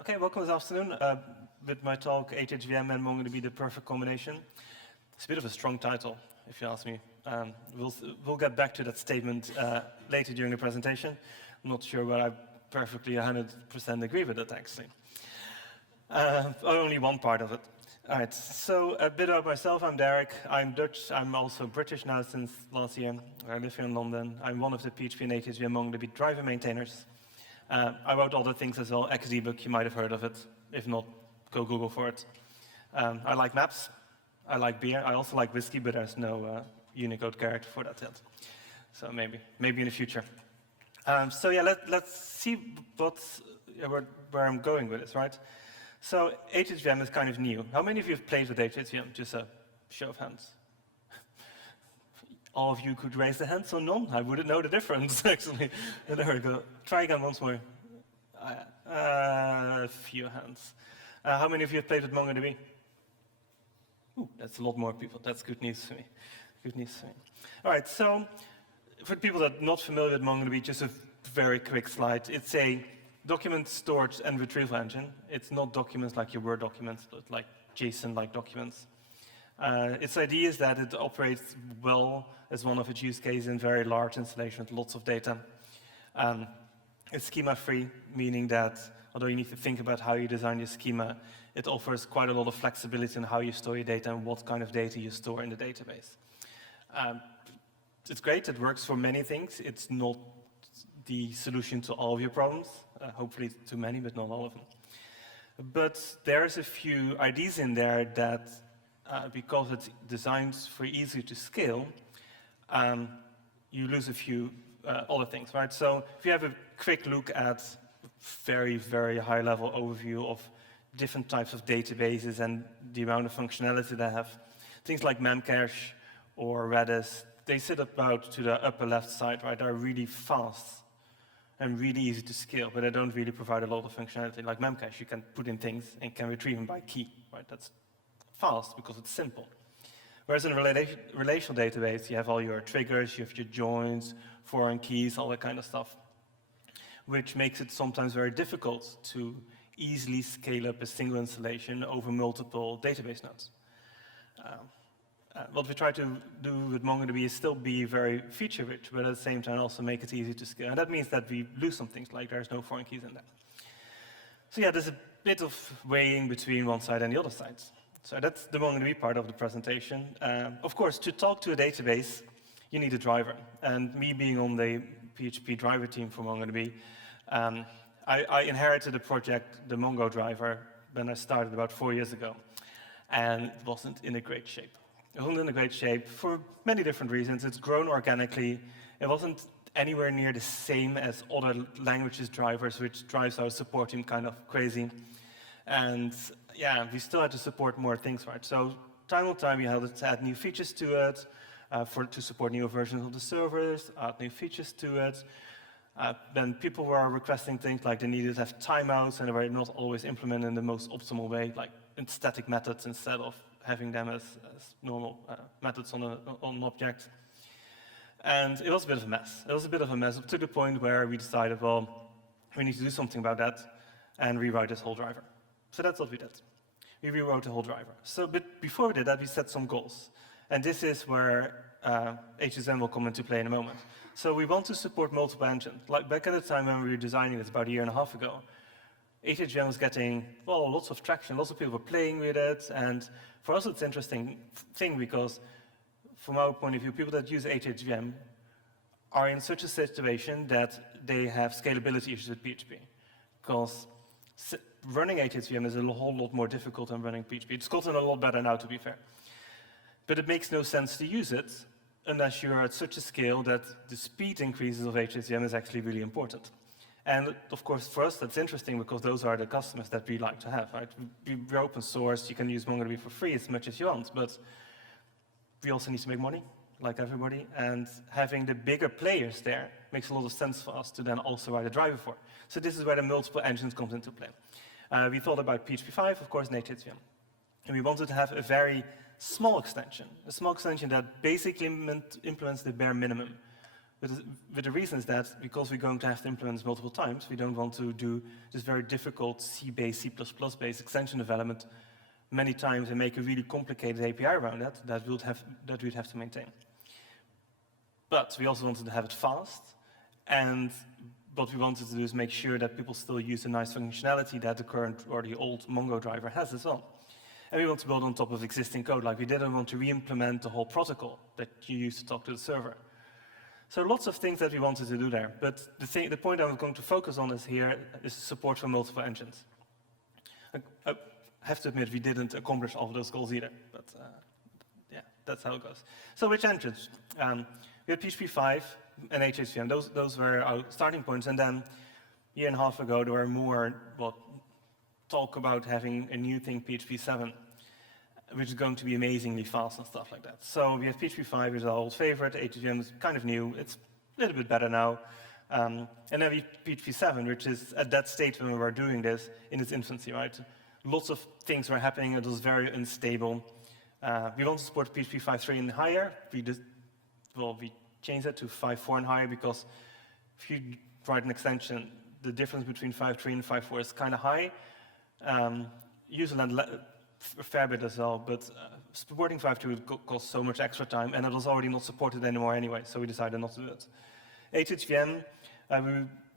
Okay, welcome this afternoon with my talk, HHVM and MongoDB, the perfect combination. It's a bit of a strong title, if you ask me. We'll get back to that statement later during the presentation. I'm not sure whether I perfectly 100% agree with it, actually. Only one part of it. All right, so a bit about myself. I'm Derick. I'm Dutch. I'm also British now since last year. I live here in London. I'm one of the PHP and HHVM MongoDB driver maintainers. I wrote other things as well. XDebug, you might have heard of it. If not, go Google for it. I like maps. I like beer. I also like whiskey, but there's no Unicode character for that yet. So maybe in the future. So yeah, let's see where I'm going with this, right? So HHVM is kind of new. How many of you have played with HHVM? Just a show of hands. All of you could raise the hand, so none. I wouldn't know the difference, actually. There we go. Try again once more. A few hands. How many of you have played with MongoDB? Ooh, that's a lot more people. That's good news for me. Good news for me. All right, so for people that are not familiar with MongoDB, just a very quick slide. It's a document storage and retrieval engine. It's not documents like your Word documents, but like JSON-like documents. Its idea is that it operates well as one of its use cases in very large installation with lots of data. It's schema-free, meaning that although you need to think about how you design your schema, it offers quite a lot of flexibility in how you store your data and what kind of data you store in the database. It's great. It works for many things. It's not the solution to all of your problems. Hopefully to many, but not all of them. But there's a few ideas in there that because it's designed for easy to scale, you lose a few other things, right? So if you have a quick look at very, very high-level overview of different types of databases and the amount of functionality they have, things like Memcache or Redis, they sit about to the upper left side, right? They're really fast and really easy to scale, but they don't really provide a lot of functionality. Like Memcache, you can put in things and can retrieve them by key, right? That's fast because it's simple. Whereas in a relational database, you have all your triggers, you have your joins, foreign keys, all that kind of stuff, which makes it sometimes very difficult to easily scale up a single installation over multiple database nodes. What we try to do with MongoDB is still be very feature-rich, but at the same time also make it easy to scale. And that means that we lose some things, like there's no foreign keys in there. So yeah, there's a bit of weighing between one side and the other side. So that's the MongoDB part of the presentation. Of course, to talk to a database, you need a driver. And me being on the PHP driver team for MongoDB, I inherited a project, the Mongo driver, when I started about 4 years ago. And it wasn't in a great shape. It wasn't in a great shape for many different reasons. It's grown organically. It wasn't anywhere near the same as other languages drivers, which drives our support team kind of crazy. And yeah, we still had to support more things, right? So time on time, we had to add new features to it, to support new versions of the servers, add new features to it. Then people were requesting things like they needed to have timeouts and they were not always implemented in the most optimal way, like in static methods instead of having them as normal methods on an object. And it was a bit of a mess. It was a bit of a mess to the point where we decided, well, we need to do something about that and rewrite this whole driver. So that's what we did. We rewrote the whole driver. So, but before we did that, we set some goals. And this is where HSM will come into play in a moment. So we want to support multiple engines. Like back at the time when we were designing this about a year and a half ago, HHVM was getting, well, lots of traction. Lots of people were playing with it. And for us, it's an interesting thing because from our point of view, people that use HHVM are in such a situation that they have scalability issues with PHP. Because running HHVM is a whole lot more difficult than running PHP. It's gotten a lot better now, to be fair. But it makes no sense to use it unless you're at such a scale that the speed increases of HHVM is actually really important. And of course, for us, that's interesting because those are the customers that we like to have, right? We're open source, you can use MongoDB for free as much as you want, but we also need to make money, like everybody, and having the bigger players there makes a lot of sense for us to then also write a driver for. So this is where the multiple engines comes into play. We thought about PHP 5, of course, and HHVM. And we wanted to have a very small extension that basically implements the bare minimum. With the reason is that because we're going to have to implement this multiple times, we don't want to do this very difficult C-based, C++-based extension development many times and make a really complicated API around that we'd have to maintain. But we also wanted to have it fast, and what we wanted to do is make sure that people still use the nice functionality that the current or the old Mongo driver has as well. And we want to build on top of existing code, like we didn't want to re-implement the whole protocol that you use to talk to the server. So lots of things that we wanted to do there, but the point I'm going to focus on is support for multiple engines. I have to admit, we didn't accomplish all of those goals either, but yeah, that's how it goes. So which engines? We had PHP 5 and HHVM. Those were our starting points, and then a year and a half ago, there were more talk about having a new thing, PHP 7, which is going to be amazingly fast and stuff like that. So we have PHP 5, which is our old favorite. HHVM is kind of new. It's a little bit better now. And then we have PHP 7, which is at that stage when we were doing this in its infancy, right? Lots of things were happening. It was very unstable. We want to support PHP 5.3 and higher. We changed that to 5.4 and higher because if you write an extension, the difference between 5.3 and 5.4 is kind of high. Userland a fair bit as well, but supporting 5.2 would cost so much extra time, and it was already not supported anymore anyway, so we decided not to do it. HHVM,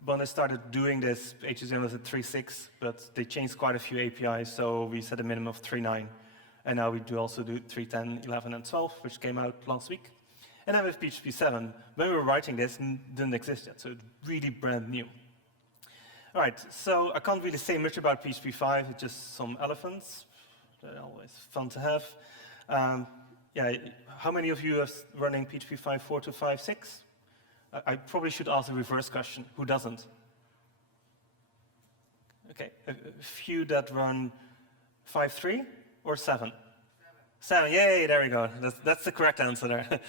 when I started doing this, HHVM was at 3.6, but they changed quite a few APIs, so we set a minimum of 3.9, and now we also do 3.10, 11, and 12, which came out last week. And then with PHP 7, when we were writing this, it didn't exist yet, so it's really brand new. All right, so I can't really say much about PHP 5, it's just some elephants. They're always fun to have. Yeah, how many of you are running PHP 5.4 to 5.6? I probably should ask a reverse question. Who doesn't? Okay, a few that run 5.3 or 7? 7, yay, there we go. That's the correct answer there.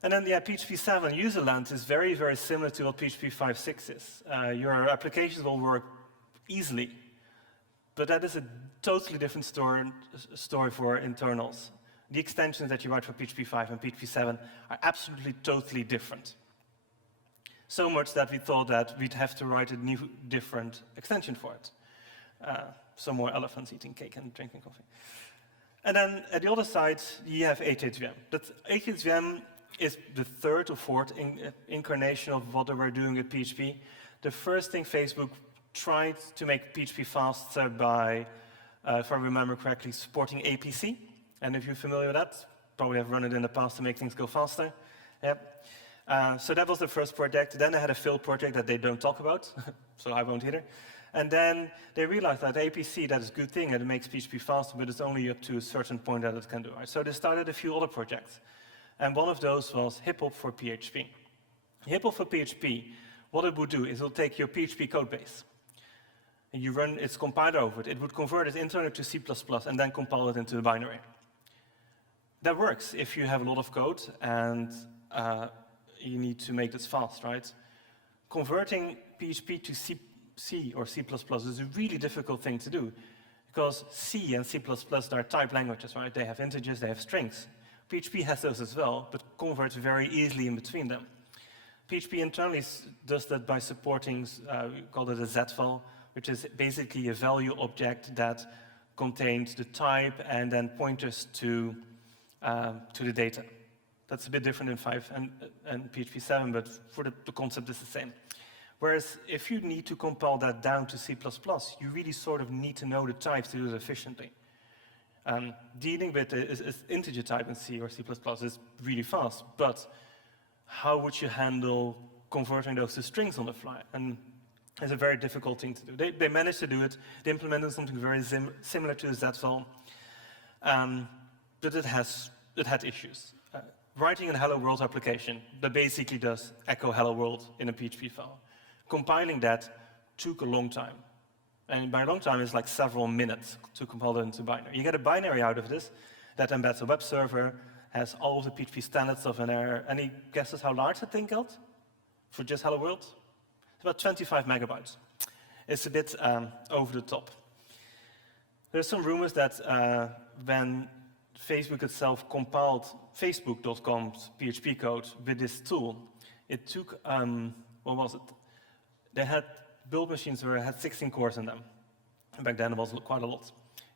And then, yeah, PHP 7 userland is very, very similar to what PHP 5.6 is. Your applications will work easily, but that is a totally different story for internals. The extensions that you write for PHP 5 and PHP 7 are absolutely totally different. So much that we thought that we'd have to write a new, different extension for it. Some more elephants eating cake and drinking coffee. And then at the other side, you have HHVM. HHVM is the third or fourth incarnation of what they were doing with PHP. The first thing Facebook tried to make PHP faster by, if I remember correctly, supporting APC. And if you're familiar with that, probably have run it in the past to make things go faster. Yep. So that was the first project. Then they had a failed project that they don't talk about, so I won't either. And then they realized that APC, that is a good thing, and it makes PHP faster, but it's only up to a certain point that it can do. Right? So they started a few other projects. And one of those was HipHop for PHP. HipHop for PHP, what it would do is it will take your PHP code base, and you run its compiler over it. It would convert it internally to C++ and then compile it into a binary. That works if you have a lot of code and you need to make this fast, right? Converting PHP to C or C++ is a really difficult thing to do because C and C++ are type languages, right? They have integers, they have strings. PHP has those as well, but converts very easily in between them. PHP internally does that by supporting, we call it a Z file, which is basically a value object that contains the type and then pointers to the data. That's a bit different in 5 and PHP 7, but for the concept is the same. Whereas if you need to compile that down to C++, you really sort of need to know the types to do it efficiently. Dealing with an integer type in C or C++ is really fast, but how would you handle converting those to strings on the fly? And it's a very difficult thing to do. They managed to do it. They implemented something very similar to a Z file, but it had issues. Writing a Hello World application that basically does echo Hello World in a PHP file. Compiling that took a long time. And by a long time, it's like several minutes to compile it into binary. You get a binary out of this that embeds a web server, has all of the PHP standard stuff in there. Any guesses how large that thing got for just Hello World? It's about 25 megabytes. It's a bit over the top. There's some rumors that when Facebook itself compiled Facebook.com's PHP code with this tool, it took, what was it? They had build machines where it had 16 cores in them. Back then it was quite a lot,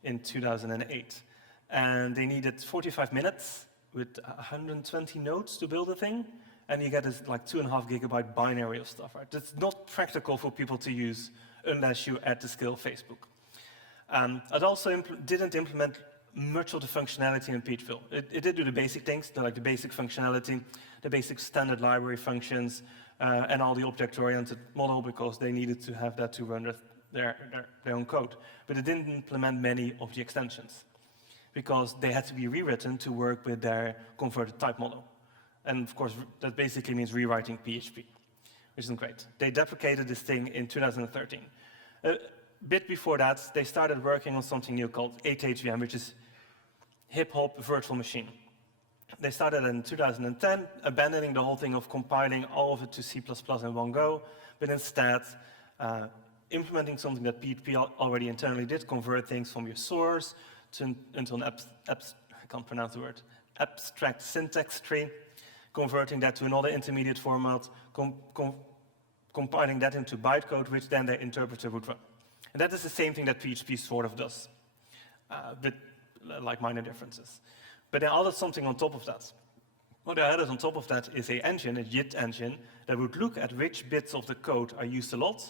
in 2008. And they needed 45 minutes with 120 nodes to build a thing, and you get this like 2.5 gigabyte binary of stuff, right? It's not practical for people to use unless you add the scale of Facebook. It also didn't implement much of the functionality in PHP. It did do the basic things, like the basic functionality, the basic standard library functions, and all the object-oriented model, because they needed to have that to run their own code. But it didn't implement many of the extensions, because they had to be rewritten to work with their converted type model. And of course, that basically means rewriting PHP, which isn't great. They deprecated this thing in 2013. A bit before that, they started working on something new called HHVM, which is hip-hop virtual machine. They started in 2010, abandoning the whole thing of compiling all of it to C++ in one go, but instead implementing something that PHP already internally did, convert things from your source into an I can't pronounce the word, abstract syntax tree, converting that to another intermediate format, compiling that into bytecode, which then the interpreter would run. And that is the same thing that PHP sort of does, with like minor differences. But they added something on top of that. What they added on top of that is an engine, a JIT engine, that would look at which bits of the code are used a lot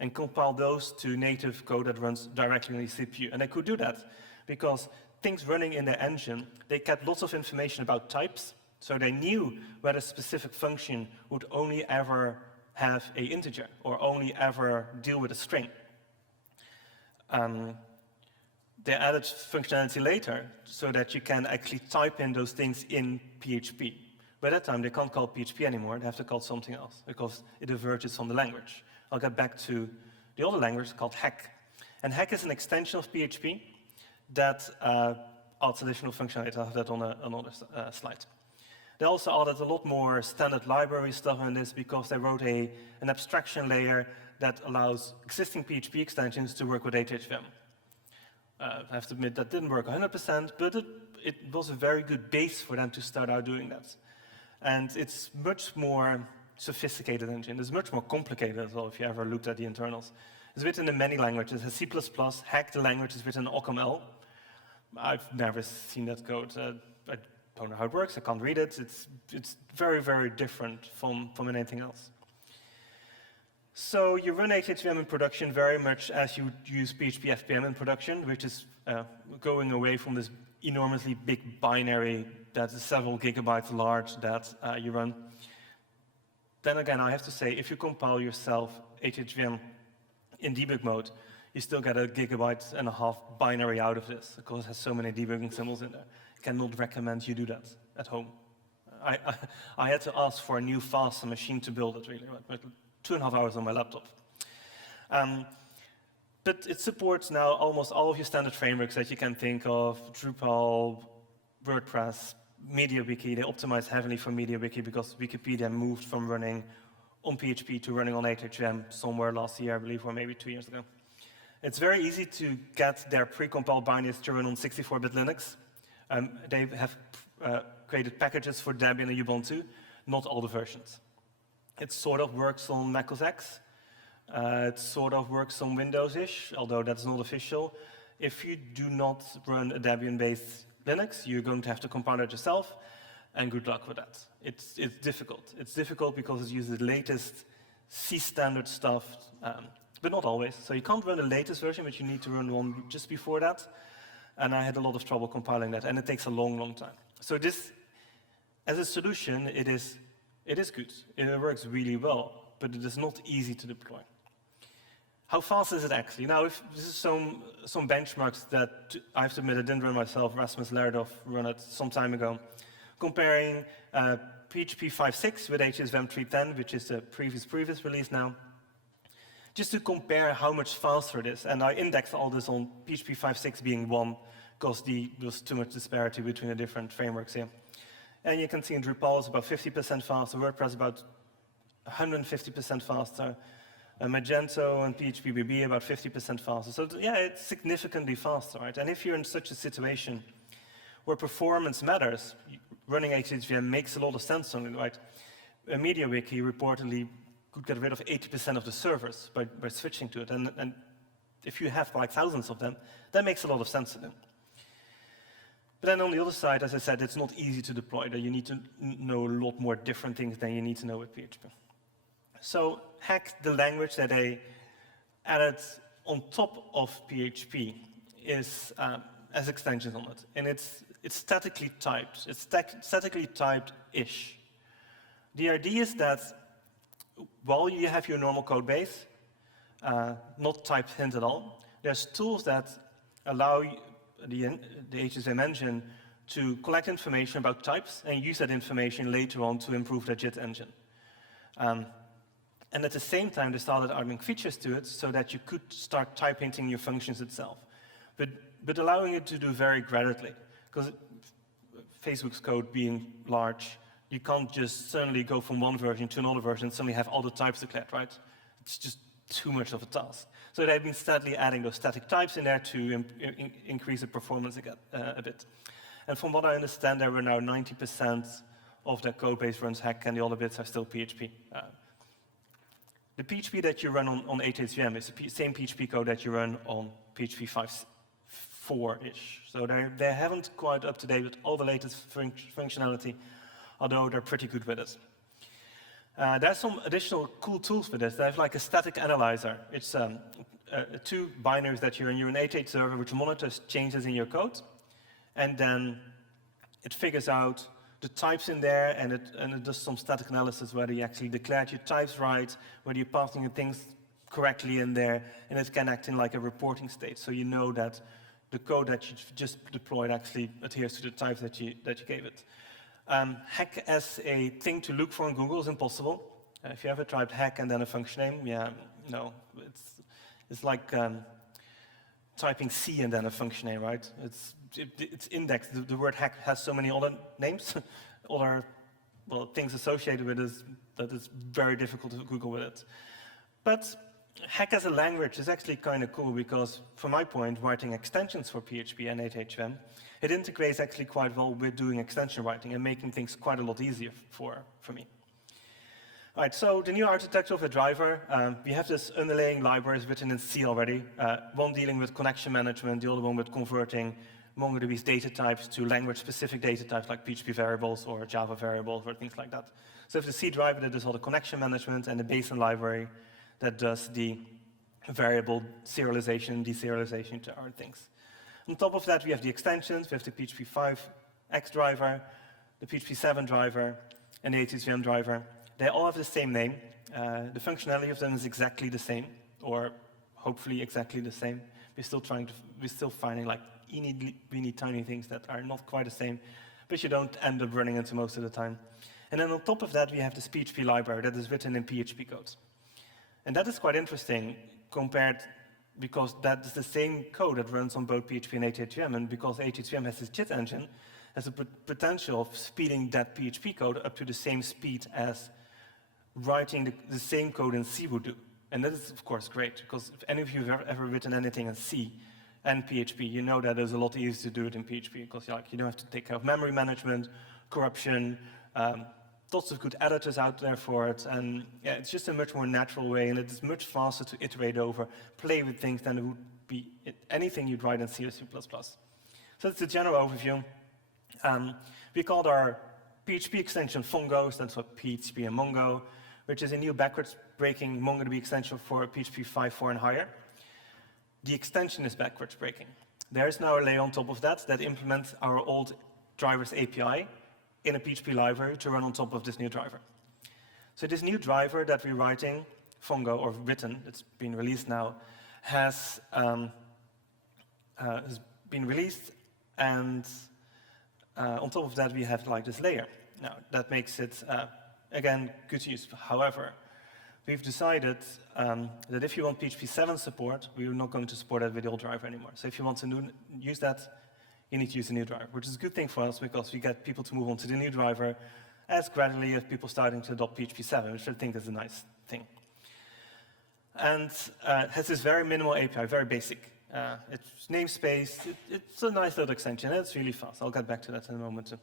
and compile those to native code that runs directly on the CPU. And they could do that because things running in the engine, they kept lots of information about types, so they knew whether a specific function would only ever have an integer or only ever deal with a string. They added functionality later so that you can actually type in those things in PHP. By that time, they can't call PHP anymore. They have to call something else because it diverges from the language. I'll get back to the other language called Hack. And Hack is an extension of PHP that adds additional functionality. I'll have that on another slide. They also added a lot more standard library stuff in this because they wrote an abstraction layer that allows existing PHP extensions to work with HHVM. I have to admit that didn't work 100%, but it was a very good base for them to start out doing that. And it's much more sophisticated engine. It's much more complicated as well if you ever looked at the internals. It's written in many languages. It has C++, Hack, the language is written in OCaml. I've never seen that code. I don't know how it works. I can't read it. It's very, very different from anything else. So you run HHVM in production very much as you use PHP FPM in production, which is going away from this enormously big binary that is several gigabytes large that you run. Then again, I have to say, if you compile yourself HHVM in debug mode, you still get 1.5 GB binary out of this, because it has so many debugging symbols in there. I cannot recommend you do that at home. I had to ask for a new faster machine to build it, really. But 2.5 hours on my laptop. But it supports now almost all of your standard frameworks that you can think of: Drupal, WordPress, MediaWiki. They optimize heavily for MediaWiki because Wikipedia moved from running on PHP to running on HHVM somewhere last year, I believe, or maybe 2 years ago. It's very easy to get their pre-compiled binaries to run on 64-bit Linux. They have created packages for Debian and Ubuntu, not all the versions. It sort of works on Mac OS X. It sort of works on Windows-ish, although that's not official. If you do not run a Debian-based Linux, you're going to have to compile it yourself, and good luck with that. It's difficult. It's difficult because it uses the latest C standard stuff, but not always. So you can't run the latest version, but you need to run one just before that. And I had a lot of trouble compiling that, and it takes a long, long time. So this, as a solution, it is good. It works really well, but it is not easy to deploy. How fast is it actually? Now, if this is some benchmarks that I have to admit I didn't run myself. Rasmus Lerdorf ran it some time ago, comparing PHP 5.6 with HHVM 3.10, which is the previous release now, just to compare how much faster it is. And I indexed all this on PHP 5.6 being 1, because there was too much disparity between the different frameworks here. And you can see in Drupal it's about 50% faster, WordPress about 150% faster, Magento and PHP BB about 50% faster. So yeah, it's significantly faster, right? And if you're in such a situation where performance matters, running HHVM makes a lot of sense on it, right? MediaWiki reportedly could get rid of 80% of the servers by switching to it. And if you have like thousands of them, that makes a lot of sense to them. But then on the other side, as I said, it's not easy to deploy. That you need to know a lot more different things than you need to know with PHP. So Hack, the language that they added on top of PHP, is has extensions on it, and it's statically typed. It's statically typed-ish. The idea is that while you have your normal code base, not typed hint at all, there's tools that allow the HHVM engine to collect information about types and use that information later on to improve the JIT engine. And at the same time, they started adding features to it so that you could start type hinting your functions itself, but allowing it to do very gradually. Because Facebook's code being large, you can't just suddenly go from one version to another version and suddenly have all the types declared, right? It's just too much of a task. So they've been steadily adding those static types in there to increase the performance again, a bit. And from what I understand, there were now 90% of their code base runs Hack, and the other bits are still PHP. The PHP that you run on HHVM is the same PHP code that you run on PHP 5.4-ish. So they haven't quite up to date with all the latest functionality, although they're pretty good with it. There's some additional cool tools for this. They have like a static analyzer. It's two binaries that you're in. You're an HH server which monitors changes in your code, and then it figures out the types in there, and it does some static analysis whether you actually declared your types right, whether you're passing your things correctly in there, and it can act in like a reporting state, so you know that the code that you just deployed actually adheres to the types that you gave it. Hack as a thing to look for in Google is impossible. If you ever tried Hack and then a function name, yeah, no, it's like typing C and then a function name, right? It's indexed. The word hack has so many other names, other things associated with it, that it's very difficult to Google with it. But Hack as a language is actually kind of cool because, from my point, writing extensions for PHP and HHVM, it integrates actually quite well with doing extension writing and making things quite a lot easier for me. All right, so the new architecture of a driver, we have this underlying libraries written in C already, one dealing with connection management, the other one with converting MongoDB's data types to language-specific data types like PHP variables or Java variables or things like that. So if the C driver that does all the connection management and the baseline library that does the variable serialization, deserialization to our things. On top of that, we have the extensions. We have the PHP 5x driver, the PHP 7 driver, and the HHVM driver. They all have the same name. The functionality of them is exactly the same, or hopefully exactly the same. We're still finding like weeny tiny things that are not quite the same, but you don't end up running into most of the time. And then on top of that, we have this PHP library that is written in PHP code. And that is quite interesting because that is the same code that runs on both PHP and HHVM, and because HHVM has this JIT engine, has the potential of speeding that PHP code up to the same speed as writing the same code in C would do. And that is, of course, great, because if any of you have ever written anything in C and PHP, you know that it's a lot easier to do it in PHP, because you don't have to take care of memory management, corruption, lots of good editors out there for it, and yeah, it's just a much more natural way, and it's much faster to iterate over, play with things than it would be anything you'd write in C or C++. So that's the general overview. We called our PHP extension Fongo, stands for PHP and Mongo, which is a new backwards-breaking MongoDB extension for PHP 5.4 and higher. The extension is backwards-breaking. There is now a layer on top of that implements our old driver's API in a PHP library to run on top of this new driver. So this new driver that we're writing, Fongo, or written, it's been released now, has been released, and on top of that we have like this layer. Now that makes it, again, good to use. However, we've decided that if you want PHP 7 support, we're not going to support that with the old driver anymore. So if you want to use that, you need to use the new driver, which is a good thing for us because we get people to move on to the new driver as gradually as people starting to adopt PHP 7, which I think is a nice thing. And it has this very minimal API, very basic. It's namespace. It's a nice little extension. It's really fast. I'll get back to that in a moment too.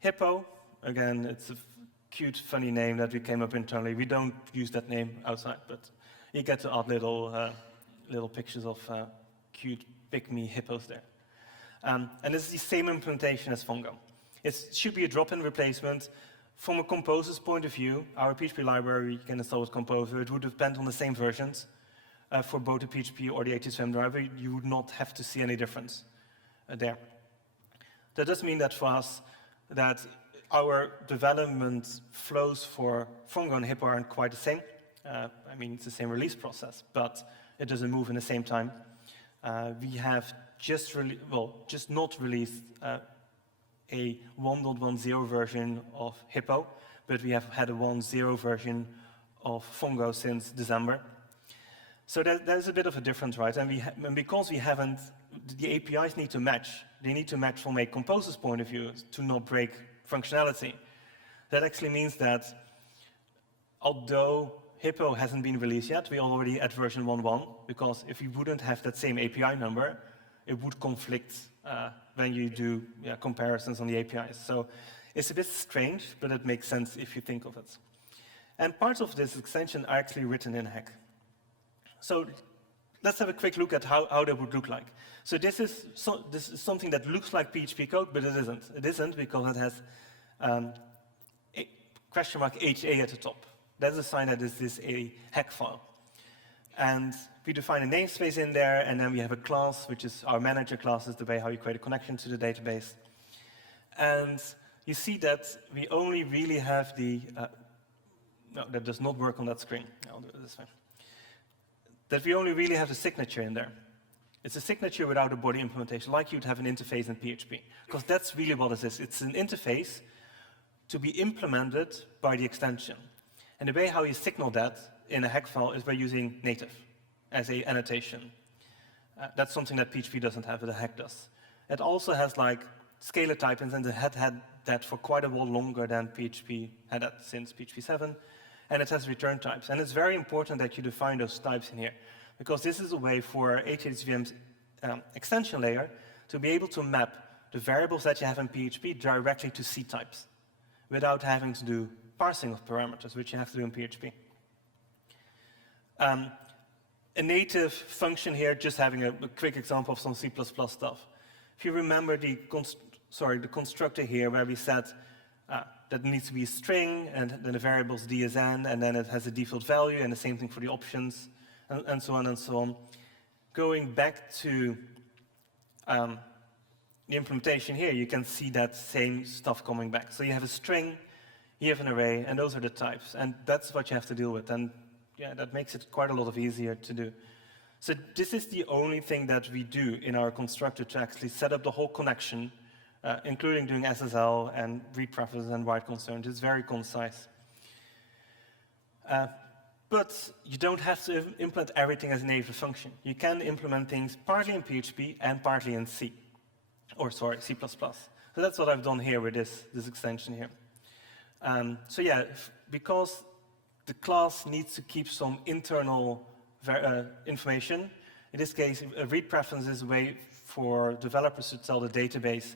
Hippo, again, it's a cute, funny name that we came up internally. We don't use that name outside, but you get to add little pictures of cute pygmy hippos there. And it's the same implementation as Fongo. It should be a drop-in replacement. From a composer's point of view, our PHP library you can install with Composer. It would depend on the same versions for both the PHP or the HHVM driver. You would not have to see any difference there. That does mean that for us, that our development flows for Fongo and Hippo aren't quite the same. I mean, it's the same release process, but it doesn't move in the same time. We have just not released a 1.10 version of Hippo, but we have had a 1.0 version of Fongo since December. So there's a bit of a difference, right? And because we haven't, the APIs need to match. They need to match from a composer's point of view to not break functionality. That actually means that although Hippo hasn't been released yet, we're already at version 1.1, because if we wouldn't have that same API number, it would conflict when you do comparisons on the APIs. So it's a bit strange, but it makes sense if you think of it. And parts of this extension are actually written in Hack. So let's have a quick look at how that would look like. So this is something that looks like PHP code, but it isn't. It isn't because it has a question mark HA at the top. That's a sign that this is a Hack file. And we define a namespace in there, and then we have a class, which is our manager class, is the way how you create a connection to the database. And you see that we only really have the, no, that does not work on that screen. I'll do it this way. That we only really have the signature in there. It's a signature without a body implementation, like you'd have an interface in PHP. Because that's really what it is. It's an interface to be implemented by the extension. And the way how you signal that in a Hack file is by using native as an annotation. That's something that PHP doesn't have, but the Hack does. It also has like scalar typings, and it had that for quite a while longer than PHP had that since PHP 7. And it has return types. And it's very important that you define those types in here, because this is a way for HHVM's extension layer to be able to map the variables that you have in PHP directly to C types without having to do parsing of parameters, which you have to do in PHP. A native function here, just having a quick example of some C++ stuff. If you remember the constructor here where we said that needs to be a string, and then the variable's D is n, and then it has a default value, and the same thing for the options, and so on and so on. Going back to the implementation here, you can see that same stuff coming back. So you have a string, you have an array, and those are the types, and that's what you have to deal with. And yeah, that makes it quite a lot easier to do. So this is the only thing that we do in our constructor to actually set up the whole connection, including doing SSL and read preferences and write concerns. It's very concise. But you don't have to implement everything as a native function. You can implement things partly in PHP and partly in C. Or sorry, C++. So that's what I've done here with this extension here. So yeah, because the class needs to keep some internal information. In this case, a read preference is a way for developers to tell the database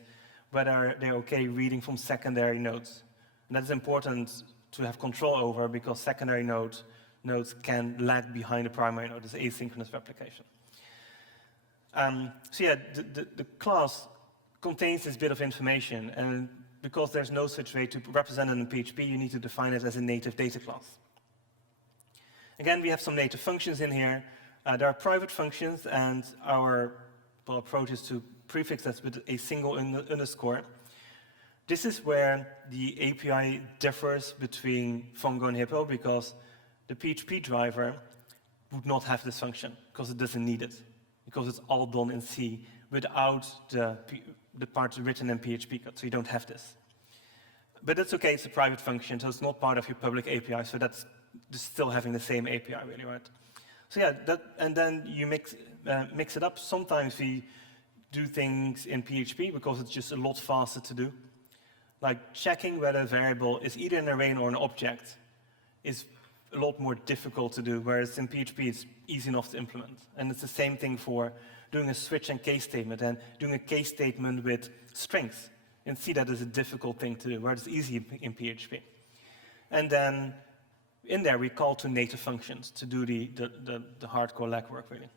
whether they're okay reading from secondary nodes. And that's important to have control over, because secondary nodes can lag behind the primary node. It's asynchronous replication. So yeah, the class contains this bit of information, and because there's no such way to represent it in PHP, you need to define it as a native data class. Again, we have some native functions in here. There are private functions, and our approach is to prefix that with a single underscore. This is where the API differs between Fongo and Hippo, because the PHP driver would not have this function, because it doesn't need it, because it's all done in C without the parts written in PHP code, so you don't have this. But it's okay, it's a private function, so it's not part of your public API, so that's still having the same API, really, right? So yeah, and then you mix it up. Sometimes we do things in PHP because it's just a lot faster to do. Like checking whether a variable is either an array or an object is a lot more difficult to do, whereas in PHP it's easy enough to implement. And it's the same thing for doing a switch and case statement, and doing a case statement with strings. And see that as a difficult thing to do, where it's easy in PHP. And then in there we call to native functions to do the hardcore legwork, really.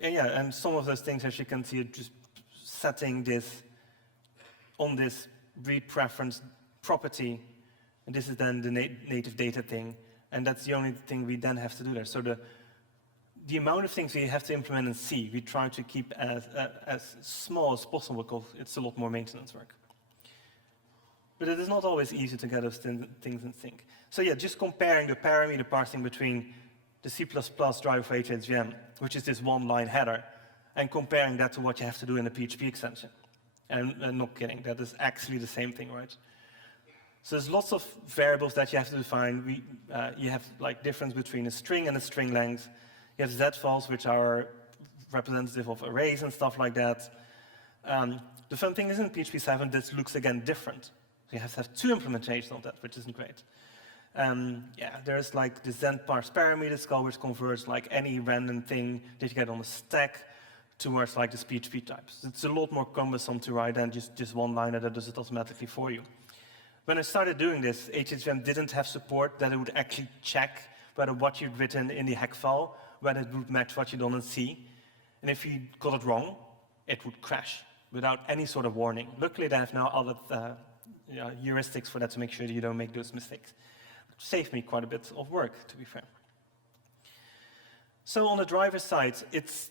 And some of those things, as you can see, are just setting this on this read preference property, and this is then the native data thing, and that's the only thing we then have to do there. So the amount of things we have to implement in C, we try to keep as small as possible, because it's a lot more maintenance work. But it is not always easy to get those things in sync. So yeah, just comparing the parameter parsing between the C++ driver for HHVM, which is this one-line header, and comparing that to what you have to do in a PHP extension. And not kidding, that is actually the same thing, right? So there's lots of variables that you have to define. You have like difference between a string and a string length. You have z-files, which are representative of arrays and stuff like that. The fun thing is in PHP 7, this looks again different. You have to have two implementations of that, which isn't great. There's like the zen-parse parameters call, which converts like any random thing that you get on a stack towards like this PHP types. It's a lot more cumbersome to write than just one liner that does it automatically for you. When I started doing this, HHVM didn't have support that it would actually check whether what you'd written in the hex file, whether it would match what you'd done in C. And if you got it wrong, it would crash without any sort of warning. Luckily, they have now other heuristics for that to make sure that you don't make those mistakes. It saved me quite a bit of work, to be fair. So on the driver side, it's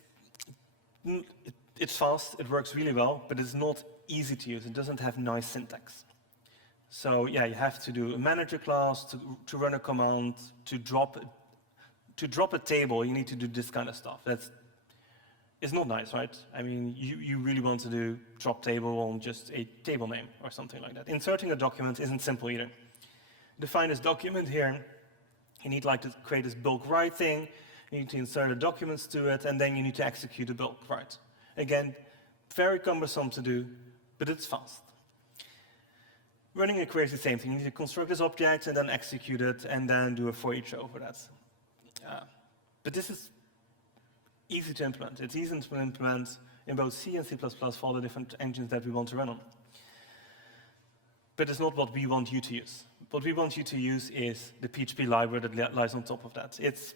fast, it works really well, but it's not easy to use. It doesn't have nice syntax. So yeah, you have to do a manager class to run a command, to drop a table. You need to do this kind of stuff. It's not nice, right? I mean, you really want to do drop table on just a table name or something like that. Inserting a document isn't simple either. Define this document here. You need like to create this bulk write thing. You need to insert the documents to it, and then you need to execute a bulk write. Again, very cumbersome to do, but it's fast. Running a query is the same thing. You need to construct this object and then execute it and then do a for each over that. But this is easy to implement. It's easy to implement in both C and C++ for all the different engines that we want to run on. But it's not what we want you to use. What we want you to use is the PHP library that lies on top of that. It's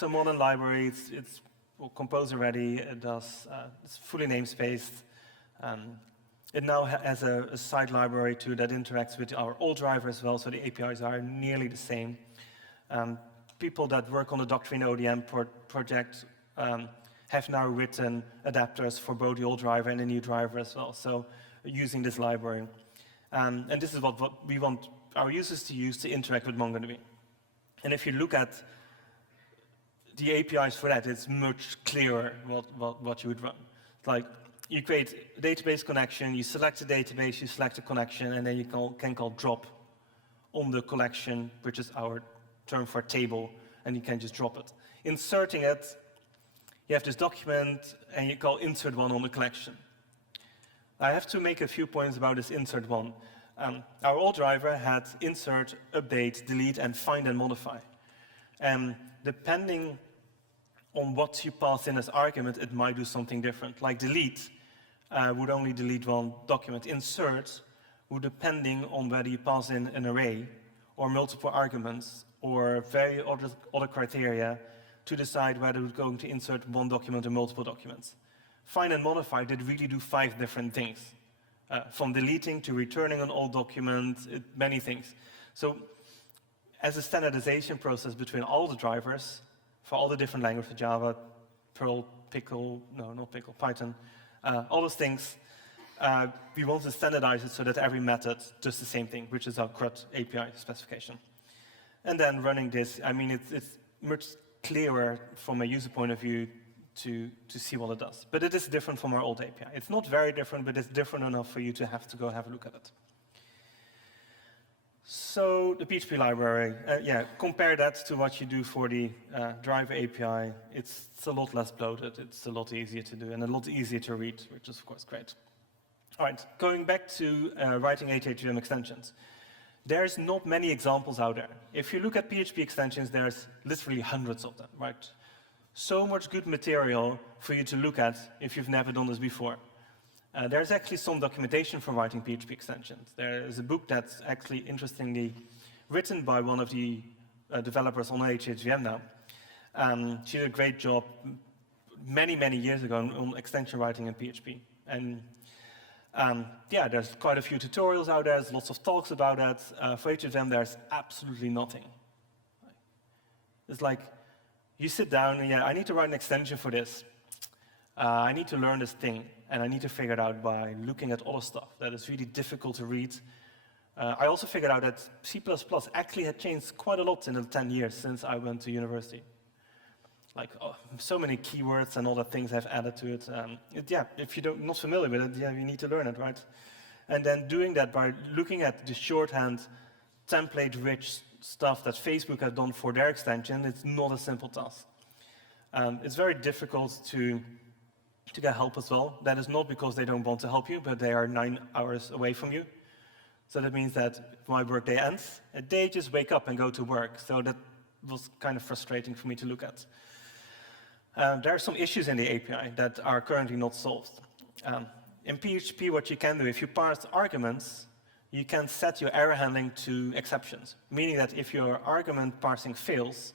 a modern library. It's composer ready. It's fully namespaced. It now has a side library too that interacts with our old driver as well, so the APIs are nearly the same. People that work on the Doctrine ODM project have now written adapters for both the old driver and the new driver as well, so using this library. And this is what we want our users to use to interact with MongoDB. And if you look at the APIs for that, it's much clearer what you would run. Like, you create a database connection, you select a database, you select a connection, and then you can call drop on the collection, which is our term for table, and you can just drop it. Inserting it, you have this document, and you call insert one on the collection. I have to make a few points about this insert one. Our old driver had insert, update, delete, and find and modify. Depending on what you pass in as argument, it might do something different. Like delete would only delete one document. Insert would, depending on whether you pass in an array or multiple arguments or very other criteria, to decide whether it's going to insert one document or multiple documents. Find and modify did really do 5 different things, from deleting to returning an old document, many things. So as a standardization process between all the drivers, for all the different languages, Java, Perl, Pickle, no, not Pickle, Python, all those things, we want to standardize it so that every method does the same thing, which is our CRUD API specification. And then running this, I mean, it's much clearer from a user point of view to see what it does. But it is different from our old API. It's not very different, but it's different enough for you to have to go have a look at it. So the PHP library, compare that to what you do for the driver API. It's a lot less bloated, it's a lot easier to do, and a lot easier to read, which is of course great. All right, going back to writing HHVM extensions. There's not many examples out there. If you look at PHP extensions, there's literally hundreds of them, right? So much good material for you to look at if you've never done this before. There's actually some documentation for writing PHP extensions. There is a book that's actually interestingly written by one of the developers on HHVM now. She did a great job many, many years ago on extension writing in PHP. And yeah, there's quite a few tutorials out there, there's lots of talks about that. For HHVM, there's absolutely nothing. It's like, you sit down and, yeah, I need to write an extension for this. I need to learn this thing, and I need to figure it out by looking at other stuff that is really difficult to read. I also figured out that C++ actually had changed quite a lot in the 10 years since I went to university. Like, so many keywords and other things I've added to it. Yeah, if you're not familiar with it, yeah, you need to learn it, right? And then doing that by looking at the shorthand, template-rich stuff that Facebook has done for their extension, it's not a simple task. It's very difficult to get help as well. That is not because they don't want to help you, but they are 9 hours away from you. So that means that if my workday ends, they just wake up and go to work. So that was kind of frustrating for me to look at. There are some issues in the API that are currently not solved. In PHP, what you can do, if you parse arguments, you can set your error handling to exceptions, meaning that if your argument parsing fails,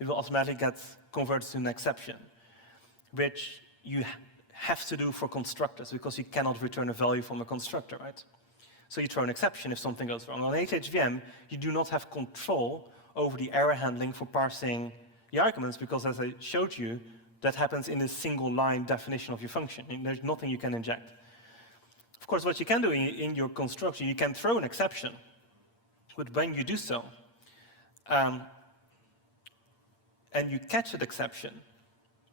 it will automatically get converted to an exception, which you have to do for constructors because you cannot return a value from a constructor, right? So you throw an exception if something goes wrong. On HHVM, you do not have control over the error handling for parsing the arguments because, as I showed you, that happens in a single line definition of your function. And there's nothing you can inject. Of course, what you can do in your construction, you can throw an exception. But when you do so, and you catch an exception,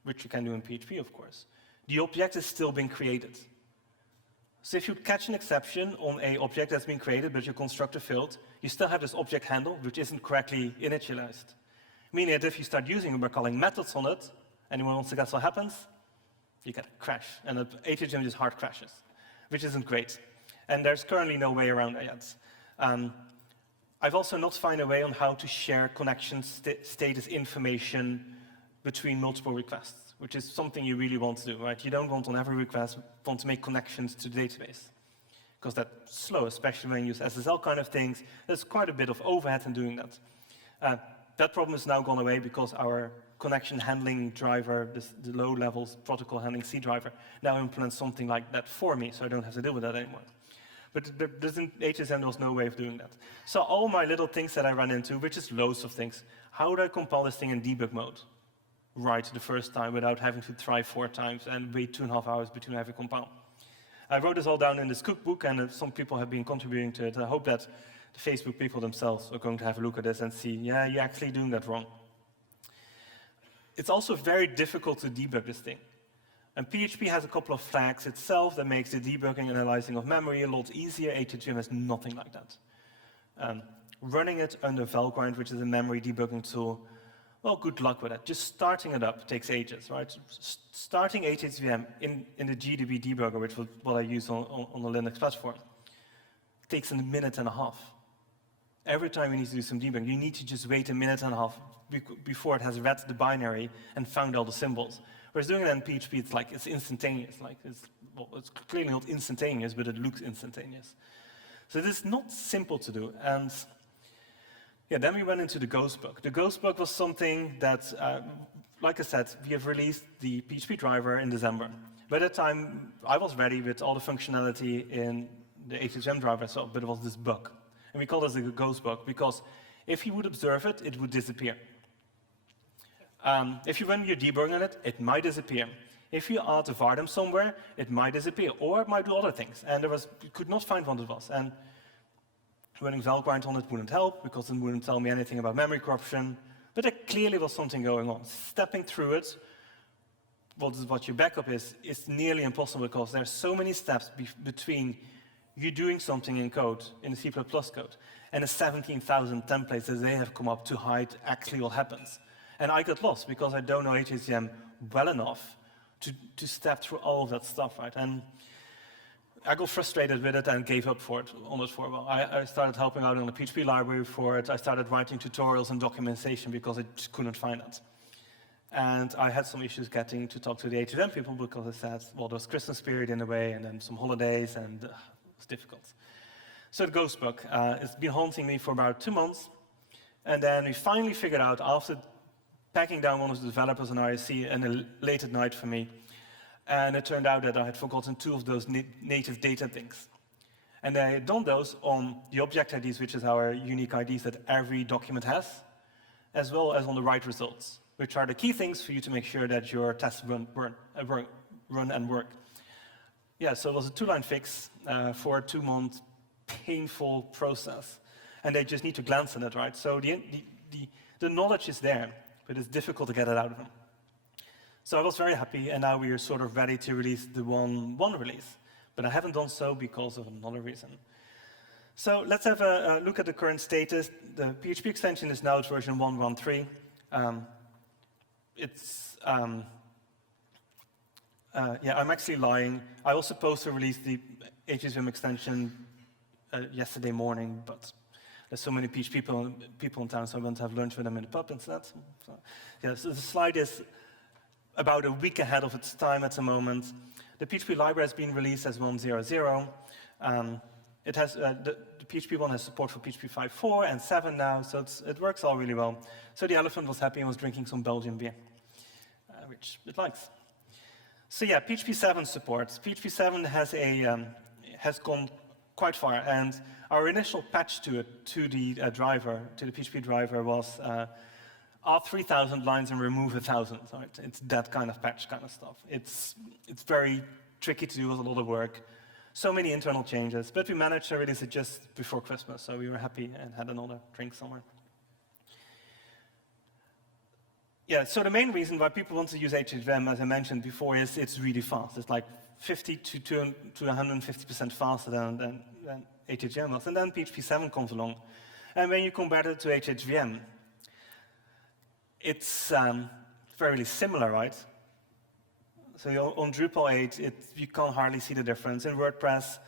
which you can do in PHP, of course, the object is still being created. So if you catch an exception on an object that's been created, but your constructor failed, you still have this object handle, which isn't correctly initialized. Meaning that if you start using it by calling methods on it, anyone wants to guess what happens? You get a crash, and HHVM just hard crashes, which isn't great. And there's currently no way around that yet. I've also not found a way on how to share connection status information between multiple requests, which is something you really want to do, right? You don't want on every request want to make connections to the database, because that's slow, especially when you use SSL kind of things. There's quite a bit of overhead in doing that. That problem is now gone away because our connection handling driver, the low levels protocol handling C driver, now implements something like that for me, so I don't have to deal with that anymore. But in HSM, there was no way of doing that. So all my little things that I run into, which is loads of things, how do I compile this thing in debug mode? Right the first time without having to try 4 times and wait 2.5 hours between every compile. I wrote this all down in this cookbook, and some people have been contributing to it. I hope that the Facebook people themselves are going to have a look at this and see, yeah, you're actually doing that wrong. It's also very difficult to debug this thing. And PHP has a couple of flags itself that makes the debugging and analyzing of memory a lot easier. HHVM has nothing like that. Running it under Valgrind, which is a memory debugging tool, well, good luck with that. Just starting it up takes ages, right? Starting HHVM in the GDB debugger, which was what I use on the Linux platform, takes a minute and a half. Every time you need to do some debugging, you need to just wait a minute and a half before it has read the binary and found all the symbols. Whereas doing it in PHP, it's instantaneous. It's clearly not instantaneous, but it looks instantaneous. So this is not simple to do. And yeah, then we went into the Ghost bug. The Ghost bug was something that, like I said, we have released the PHP driver in December. By that time, I was ready with all the functionality in the HHVM driver, but it was this bug. And we call this a Ghost bug because if you would observe it, it would disappear. If you run your debugging on it, it might disappear. If you add a vardem somewhere, it might disappear, or it might do other things. And you could not find what it was. And running Valgrind on it wouldn't help, because it wouldn't tell me anything about memory corruption. But there clearly was something going on. Stepping through it, what your backup is nearly impossible, because there's so many steps between you doing something in code, in the C++ code, and the 17,000 templates that they have come up to hide actually what happens. And I got lost because I don't know HHVM well enough to step through all of that stuff, right? And I got frustrated with it and gave up for it, almost for a while. I started helping out on the PHP library for it. I started writing tutorials and documentation because I just couldn't find it. And I had some issues getting to talk to the HHVM people because I said, well, there was Christmas period in a way, and then some holidays, and it was difficult. So the ghost bug, it's been haunting me for about 2 months. And then we finally figured out, after packing down one of the developers on IRC and late at night for me, and it turned out that I had forgotten 2 of those native data things. And I had done those on the object IDs, which is our unique IDs that every document has, as well as on the write results, which are the key things for you to make sure that your tests run and work. Yeah, so it was a 2-line fix for a 2-month painful process. And they just need to glance at it, right? So the knowledge is there, but it's difficult to get it out of them. So I was very happy, and now we are sort of ready to release the 1.1 release. But I haven't done so because of another reason. So let's have a look at the current status. The PHP extension is now at version 1.1.3. Yeah, I'm actually lying. I was supposed to release the HHVM extension yesterday morning, but there's so many PHP people in town, so I went to have lunch with them in the pub instead. So, yeah, so the slide is about a week ahead of its time at the moment. The PHP library has been released as 1.0.0. It has the PHP 1 has support for PHP 5.4 and 7 now, so it works all really well. So the elephant was happy and was drinking some Belgian beer, which it likes. So yeah, PHP 7 supports. PHP 7 has gone quite far, and our initial patch to it, to the PHP driver, was add 3,000 lines and remove 1,000. Right? It's that kind of patch kind of stuff. It's very tricky to do with a lot of work. So many internal changes, but we managed to release it just before Christmas, so we were happy and had another drink somewhere. Yeah, so the main reason why people want to use HHVM, as I mentioned before, is it's really fast. It's like 50 to 150% faster than HHVM was. And then PHP 7 comes along. And when you compare it to HHVM, it's fairly similar, right? So on Drupal 8, you can't hardly see the difference. In WordPress,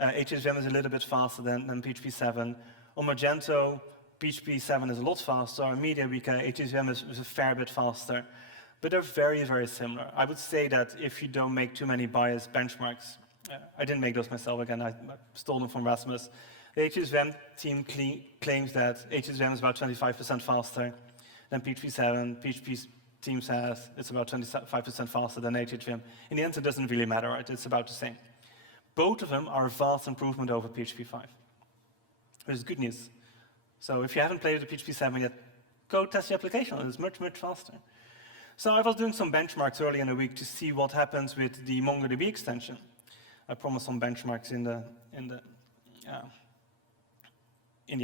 HHVM is a little bit faster than PHP 7. On Magento, PHP 7 is a lot faster. On MediaWiki, HHVM is a fair bit faster. But they're very, very similar. I would say that if you don't make too many biased benchmarks, I didn't make those myself again, I stole them from Rasmus. The HHVM team claims that HHVM is about 25% faster than PHP 7. PHP team says it's about 25% faster than HHVM. In the end, it doesn't really matter, right? It's about the same. Both of them are a vast improvement over PHP 5, which is good news. So if you haven't played with PHP 7 yet, go test the application. It's much, much faster. So I was doing some benchmarks early in the week to see what happens with the MongoDB extension. I promised some benchmarks in the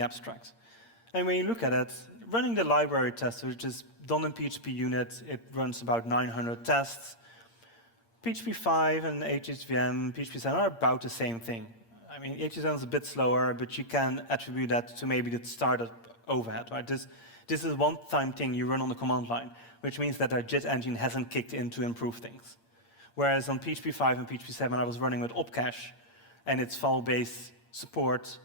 abstract. And when you look at it, running the library test, which is done in PHP unit, it runs about 900 tests. PHP 5 and HHVM, PHP 7 are about the same thing. I mean, HHVM is a bit slower, but you can attribute that to maybe the startup overhead, right? This is a one-time thing you run on the command line, which means that our JIT engine hasn't kicked in to improve things. Whereas on PHP 5 and PHP 7, I was running with opcache, and it's file-based support,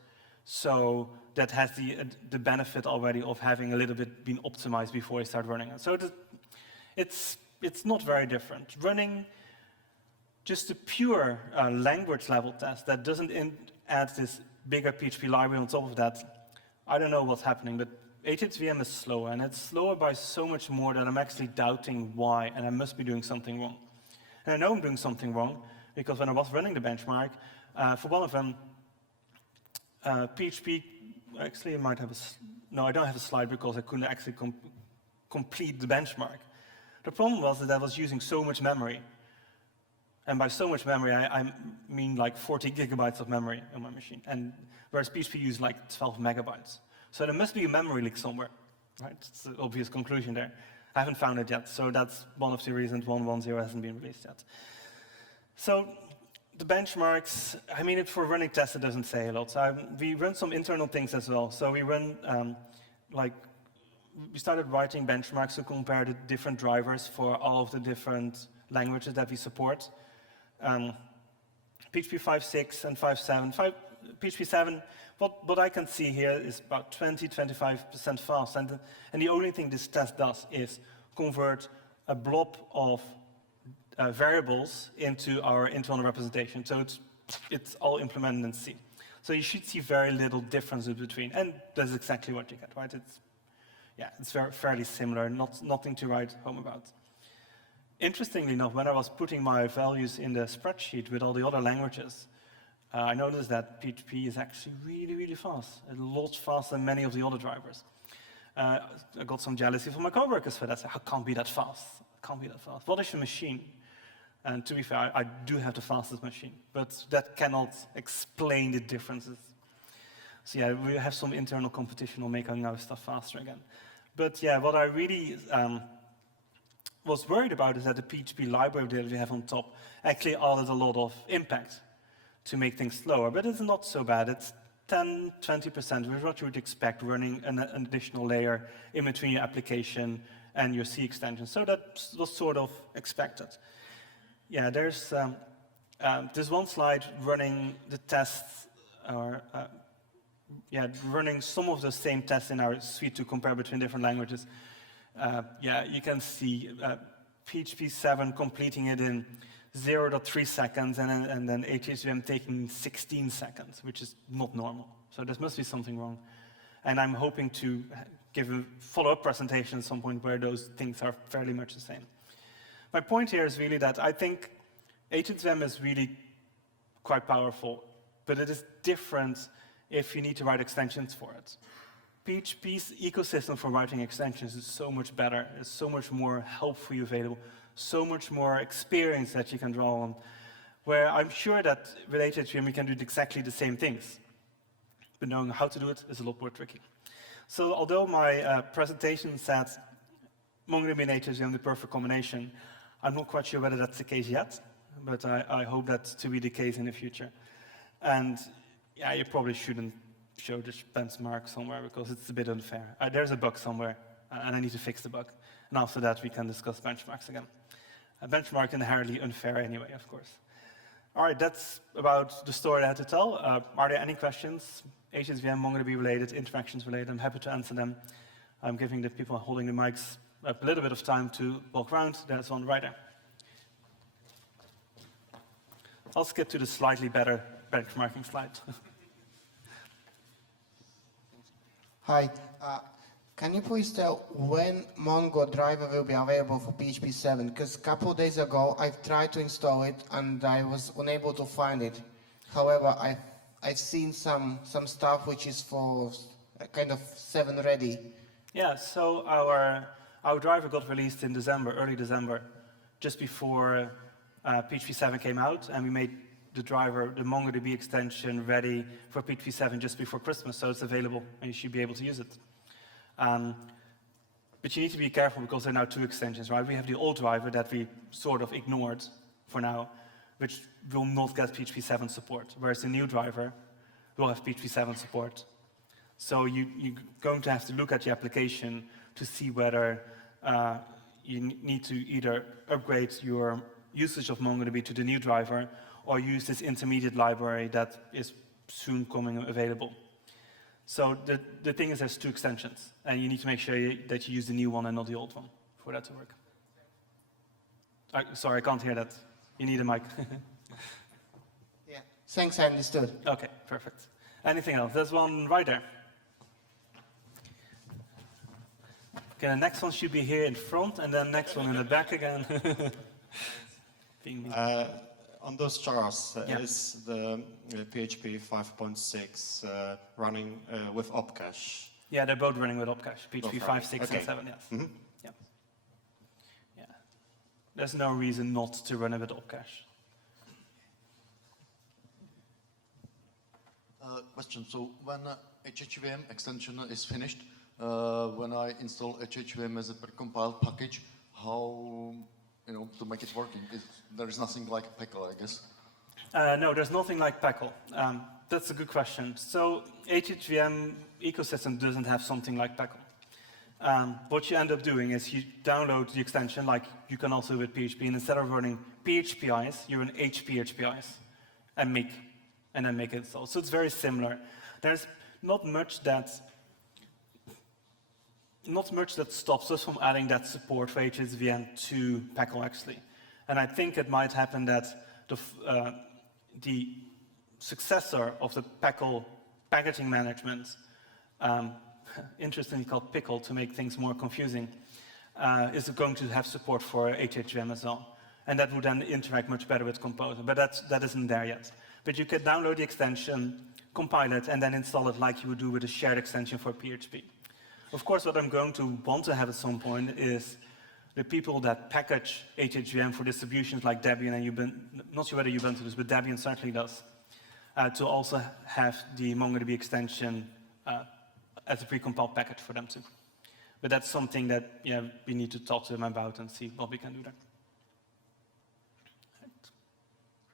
so that has the benefit already of having a little bit been optimized before you start running it. So it's not very different. Running just a pure language level test that doesn't add this bigger PHP library on top of that, I don't know what's happening, but HHVM is slower, and it's slower by so much more that I'm actually doubting why, and I must be doing something wrong. And I know I'm doing something wrong, because when I was running the benchmark, for one of them, PHP, actually I might have no, I don't have a slide because I couldn't actually complete the benchmark. The problem was that I was using so much memory. And by so much memory, I mean like 40 gigabytes of memory on my machine, and whereas PHP used like 12 megabytes. So there must be a memory leak somewhere, right? It's the obvious conclusion there. I haven't found it yet, so that's one of the reasons 1.1.0 hasn't been released yet. So the benchmarks, I mean, for running tests, it doesn't say a lot. So we run some internal things as well. So we run, we started writing benchmarks to compare the different drivers for all of the different languages that we support. PHP 5.6 and 5.7. PHP 7, what I can see here is about 20–25% fast. And the only thing this test does is convert a blob of variables into our internal representation. So it's all implemented in C. So you should see very little differences between, and that's exactly what you get, right? It's fairly similar, nothing to write home about. Interestingly enough, when I was putting my values in the spreadsheet with all the other languages, I noticed that PHP is actually really, really fast, a lot faster than many of the other drivers. I got some jealousy from my coworkers for that. How can't be that fast? Can't be that fast. What is your machine? And to be fair, I do have the fastest machine, but that cannot explain the differences. So yeah, we have some internal competition on making our stuff faster again. But yeah, what I really was worried about is that the PHP library that we have on top actually added a lot of impact to make things slower, but it's not so bad. It's 10–20%, which is what you would expect running an additional layer in between your application and your C extension. So that was sort of expected. Yeah, there's one slide running the tests, or running some of the same tests in our suite to compare between different languages. Yeah, you can see PHP 7 completing it in 0.3 seconds, and then HHVM taking 16 seconds, which is not normal. So there must be something wrong. And I'm hoping to give a follow-up presentation at some point where those things are fairly much the same. My point here is really that I think HHVM is really quite powerful, but it is different if you need to write extensions for it. PHP's ecosystem for writing extensions is so much better. There's so much more help for you available, so much more experience that you can draw on, where I'm sure that with HHVM we can do exactly the same things, but knowing how to do it is a lot more tricky. So although my presentation said MongoDB and HHVM the perfect combination, I'm not quite sure whether that's the case yet, but I hope that's to be the case in the future. And yeah, you probably shouldn't show this benchmark somewhere because it's a bit unfair. There's a bug somewhere, and I need to fix the bug. And after that, we can discuss benchmarks again. A benchmark inherently unfair anyway, of course. All right, that's about the story I had to tell. Are there any questions? HHVM, MongoDB related, interactions related? I'm happy to answer them. I'm giving the people holding the mics a little bit of time to walk around. There's one right there. I'll skip to the slightly better benchmarking slide. Hi. Can you please tell when Mongo driver will be available for PHP 7? Because a couple of days ago, I've tried to install it and I was unable to find it. However, I've seen some stuff which is for kind of 7 ready. Yeah, so our driver got released in December, early December, just before PHP 7 came out, and we made the driver, the MongoDB extension, ready for PHP 7 just before Christmas, so it's available and you should be able to use it. But you need to be careful because there are now 2 extensions, right? We have the old driver that we sort of ignored for now, which will not get PHP 7 support, whereas the new driver will have PHP 7 support. So you're going to have to look at your application to see whether you need to either upgrade your usage of MongoDB to the new driver or use this intermediate library that is soon coming available. So the thing is there's 2 extensions, and you need to make sure that you use the new one and not the old one for that to work. Sorry, I can't hear that. You need a mic. Yeah, thanks, I understood. Okay, perfect. Anything else? There's one right there. Okay, the next one should be here in front, and then next one in the back again. On those charts, yeah. Is the PHP 5.6 running with opcache? Yeah, they're both running with opcache. PHP 5, 6, okay. and 7, yes. Mm-hmm. Yeah. Yeah. There's no reason not to run it with opcache. Question. So when HHVM extension is finished, when I install HHVM as a precompiled package, how to make it working? There is nothing like a pickle, I guess. No, there's nothing like Packle. That's a good question. So HHVM ecosystem doesn't have something like Packle. What you end up doing is you download the extension, like you can also with PHP, and instead of running PHPIs, you run HPHPIs. and then make it install. So it's very similar. There's not much that stops us from adding that support for HHVM to PECL actually. And I think it might happen that the successor of the PECL packaging management, interestingly called Pickle to make things more confusing, is going to have support for HHVM as well. And that would then interact much better with Composer, but that isn't there yet. But you could download the extension, compile it, and then install it like you would do with a shared extension for PHP. Of course, what I'm going to want to have at some point is the people that package HHVM for distributions like Debian and Ubuntu, not sure whether Ubuntu does, but Debian certainly does, to also have the MongoDB extension as a pre-compiled package for them too. But that's something that we need to talk to them about and see what we can do there. Right.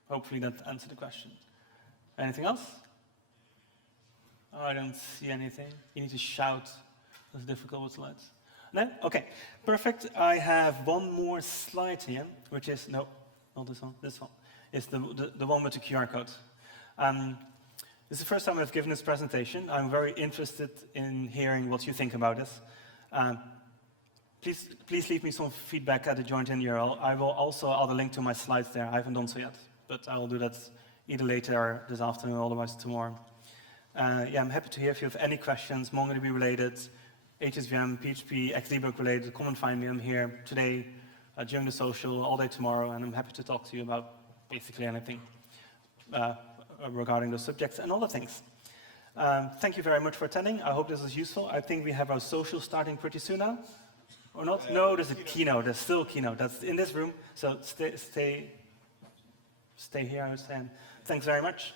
Hopefully that answered the question. Anything else? Oh, I don't see anything. You need to shout. It's difficult with slides. No? Okay, perfect. I have one more slide here, which is, no, not this one, this one. It's the one with the QR code. This is the first time I've given this presentation. I'm very interested in hearing what you think about this. Please leave me some feedback at the joint in URL. I will also add a link to my slides there. I haven't done so yet, but I will do that either later this afternoon or otherwise tomorrow. I'm happy to hear if you have any questions, MongoDB related, HHVM, PHP, XDebug related. Come and find me. I'm here today, during the social, all day tomorrow, and I'm happy to talk to you about basically anything regarding those subjects and other things. Thank you very much for attending. I hope this was useful. I think we have our social starting pretty soon now, or not? No, there's a keynote. There's still a keynote. That's in this room. So stay here, I was saying. Thanks very much.